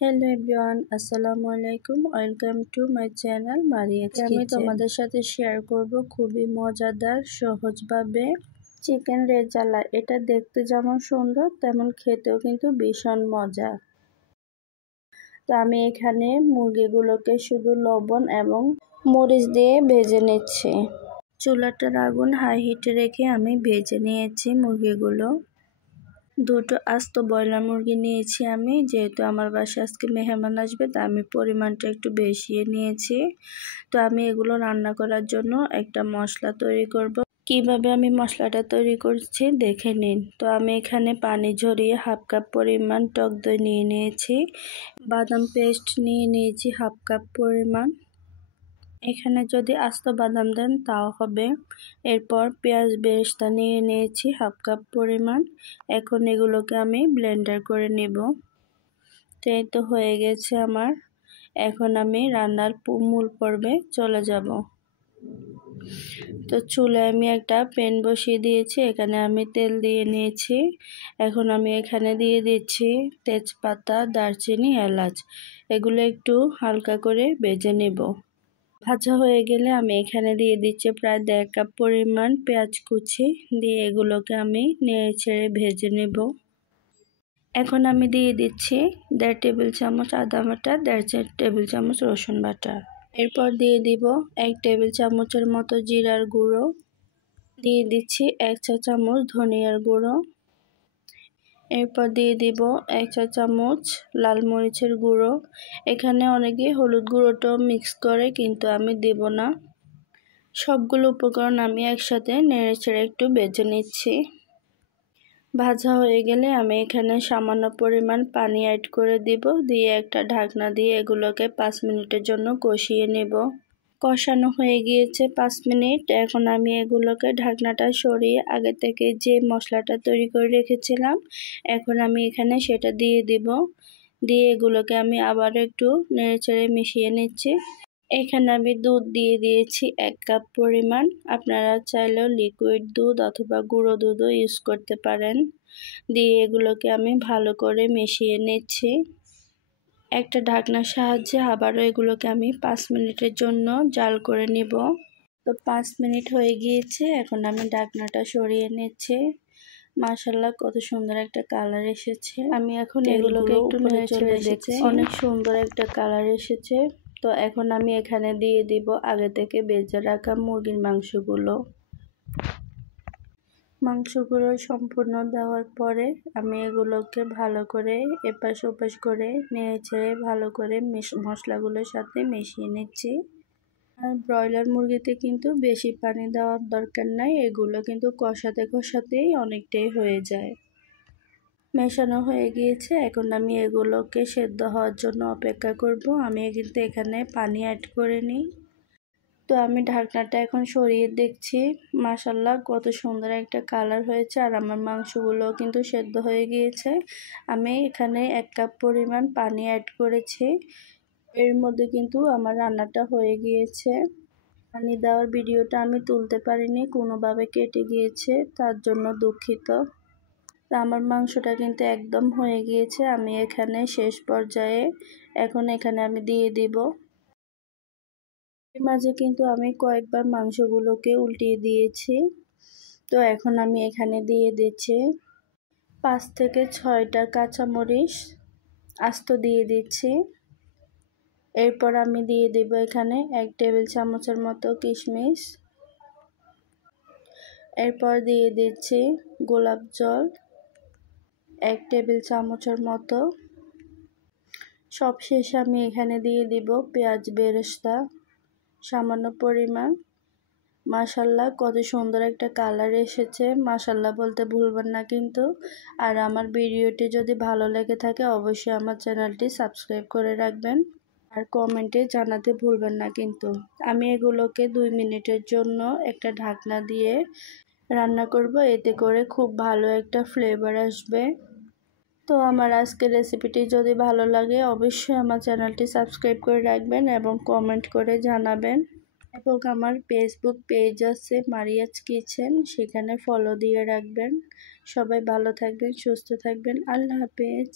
Hello everyone, আসসালামু আলাইকুম। Welcome to my channel Maria's kitchen. আমি তোমাদের সাথে শেয়ার করব খুবই মজাদার সহজভাবে চিকেন রেজালা। এটা দেখতে যেমন সুন্দর তেমন খেতেও কিন্তু ভীষণ মজা। তো আমি এখানে মুরগিগুলোকে শুধু লবণ এবং মরিচ দিয়ে ভেজে নিচ্ছি। চুলাটার আগুন হাই হিটে রেখে আমি ভেজে নিয়েছি মুরগিগুলো। দুটো আস্ত ব্রয়লার মুরগি নিয়েছি আমি, যেহেতু আমার বাসায় আজকে মেহমান আসবে তা আমি পরিমাণটা একটু বেশি নিয়েছি। তো আমি এগুলো রান্না করার জন্য একটা মশলা তৈরি করব। কিভাবে আমি মশলাটা তৈরি করছি দেখে নিন। তো আমি এখানে পানি ঝরিয়ে হাফ কাপ পরিমাণ টক দই নিয়ে নিয়েছি, বাদাম পেস্ট নিয়ে নিয়েছি হাফ কাপ পরিমাণ। এখানে যদি আস্ত বাদাম দেন তাও হবে। এরপর পেঁয়াজ বেরেস্তা নিয়ে নিয়েছি হাফ কাপ পরিমাণ। এখন এগুলোকে আমি ব্লেন্ডার করে নেব। তো এই তো হয়ে গেছে আমার। এখন আমি রান্নার মূল পর্বে চলে যাব। তো চুলায় আমি একটা প্যান বসিয়ে দিয়েছি, এখানে আমি তেল দিয়ে নিয়েছি। এখন আমি এখানে দিয়ে দিচ্ছি তেজপাতা, দারচিনি, এলাচ। এগুলো একটু হালকা করে ভেজে নেব। ভাজা হয়ে গেলে আমি এখানে দিয়ে দিচ্ছি প্রায় 1.5 কাপ পরিমাণ পেঁয়াজ কুচি, দিয়ে এগুলোকে আমি নেড়ে ছেড়ে ভেজে নেব। এখন আমি দিয়ে দিচ্ছি 1.5 টেবিল চামচ আদা বাটা, 1.5 টেবিল চামচ রসুন বাটা। এরপর দিয়ে দিব 1 টেবিল চামচের মতো জিরার গুঁড়ো, দিয়ে দিচ্ছি 1 চা চামচ ধনিয়ার গুঁড়ো। এরপর দিয়ে দিব 1 চা চামচ লাল মরিচের গুঁড়ো। এখানে অনেকে হলুদ গুঁড়োটাও মিক্স করে, কিন্তু আমি দেব না। সবগুলো উপকরণ আমি একসাথে নেড়েচেড়ে একটু ভেজে নিচ্ছি। ভাজা হয়ে গেলে আমি এখানে সামান্য পরিমাণ পানি অ্যাড করে দিব, দিয়ে একটা ঢাকনা দিয়ে এগুলোকে 5 মিনিটের জন্য কষিয়ে নেব। কষানো হয়ে গিয়েছে 5 মিনিট। এখন আমি এগুলোকে ঢাকনাটা সরিয়ে আগে থেকে যে মশলাটা তৈরি করে রেখেছিলাম এখন আমি এখানে সেটা দিয়ে দিব। দিয়ে এগুলোকে আমি আবার একটু নেড়েচেড়ে মিশিয়ে নিচ্ছি। এখানে আমি দুধ দিয়ে দিয়েছি 1 কাপ পরিমাণ। আপনারা চাইলেও লিকুইড দুধ অথবা গুঁড়ো দুধও ইউজ করতে পারেন। দিয়ে এগুলোকে আমি ভালো করে মিশিয়ে নিচ্ছি। একটা ঢাকনার সাহায্যে আবারও এগুলোকে আমি 5 মিনিটের জন্য জাল করে নিব। তো 5 মিনিট হয়ে গিয়েছে, এখন আমি ঢাকনাটা সরিয়ে নিচ্ছি। মাশাআল্লাহ, কত সুন্দর একটা কালার এসেছে। আমি এখন এগুলোকে একটু নেড়ে চলে দেখছি, অনেক সুন্দর একটা কালার এসেছে। তো এখন আমি এখানে দিয়ে দিব আগে থেকে ভেজে রাখা মুরগির মাংসগুলো। মাংসগুলো সম্পূর্ণ দেওয়ার পরে আমি এগুলোকে ভালো করে এপাশ ওপাশ করে নেড়েচেড়ে ভালো করে মশলাগুলোর সাথে মিশিয়ে নিচ্ছি। আর ব্রয়লার মুরগিতে কিন্তু বেশি পানি দেওয়ার দরকার নাই, এগুলো কিন্তু কষাতে কষাতেই অনেকটাই হয়ে যায়। মেশানো হয়ে গিয়েছে, এখন আমি এগুলোকে সেদ্ধ হওয়ার জন্য অপেক্ষা করব। আমি কিন্তু এখানে পানি অ্যাড করে নিই। তো আমি ঢাকনাটা এখন সরিয়ে দেখছি, মাশাআল্লাহ কত সুন্দর একটা কালার হয়েছে। আর আমার মাংসগুলো কিন্তু সেদ্ধ হয়ে গিয়েছে। আমি এখানে 1 কাপ পরিমাণ পানি অ্যাড করেছি। এর মধ্যে কিন্তু আমার রান্নাটা হয়ে গিয়েছে। পানি দেওয়ার ভিডিওটা আমি তুলতে পারিনি, কোনোভাবে কেটে গিয়েছে, তার জন্য দুঃখিত। তো আমার মাংসটা কিন্তু একদম হয়ে গিয়েছে। আমি এখানে শেষ পর্যায়ে এখন এখানে আমি দিয়ে দিব। এর মাঝে কিন্তু আমি কয়েকবার মাংসগুলোকে উল্টিয়ে দিয়েছি। তো এখন আমি এখানে দিয়ে দিচ্ছি 5 থেকে 6টা কাঁচামরিচ আস্ত দিয়ে দিচ্ছি। এরপর আমি দিয়ে দিব এখানে 1 টেবিল চামচের মতো কিশমিশ। এরপর দিয়ে দিচ্ছি গোলাপ জল 1 টেবিল চামচের মতো। সবশেষে আমি এখানে দিয়ে দিব পেঁয়াজ বেরেস্তা সামান্য পরিমাণ। মাশাআল্লাহ, কত সুন্দর একটা কালার এসেছে। মাশাআল্লাহ বলতে ভুলবেন না কিন্তু। আর আমার ভিডিওটি যদি ভালো লেগে থাকে অবশ্যই আমার চ্যানেলটি সাবস্ক্রাইব করে রাখবেন আর কমেন্টে জানাতে ভুলবেন না কিন্তু। আমি এগুলোকে 2 মিনিটের জন্য একটা ঢাকনা দিয়ে রান্না করব, এতে করে খুব ভালো একটা ফ্লেভার আসবে। তো আমার আজকের রেসিপিটি যদি ভালো লাগে অবশ্যই আমার চ্যানেলটি সাবস্ক্রাইব করে রাখবেন এবং কমেন্ট করে জানাবেন। এবং আমার ফেসবুক পেজ আছে মারিয়াজ কিচেন, সেখানে ফলো দিয়ে রাখবেন। সবাই ভালো থাকবেন, সুস্থ থাকবেন। আল্লাহ হাফেজ।